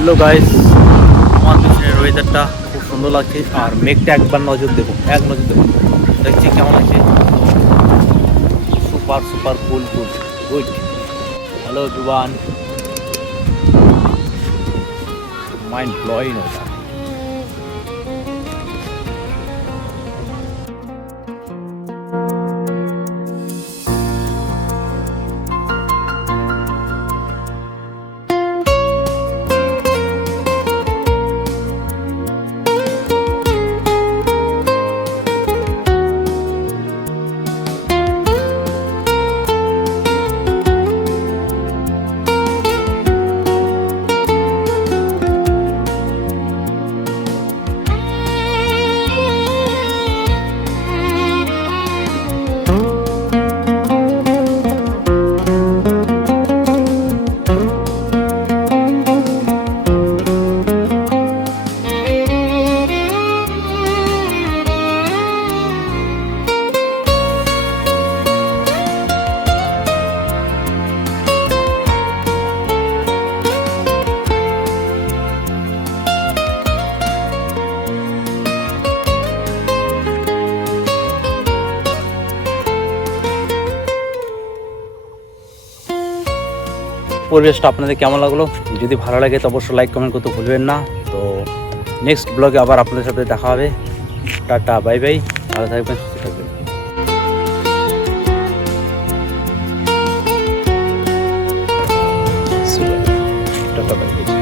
Hello guys, আমার পিছনের ওয়েদারটা খুব সুন্দর লাগছে আর মেঘটা একবার নজর দেখুন, এক নজর দেখুন, দেখছি কেমন আছে। Super super cool good good. Hello everyone, mind blowing weather. পরিবেশটা আপনাদের কেমন লাগলো? যদি ভালো লাগে তো অবশ্যই লাইক কমেন্ট করতে ভুলবেন না। তো নেক্সট ব্লগে আবার আপনাদের সাথে দেখা হবে। টাটা, বাই বাই, ভালো থাকবেন, সুস্থ থাকবেন। Tata, bye bye.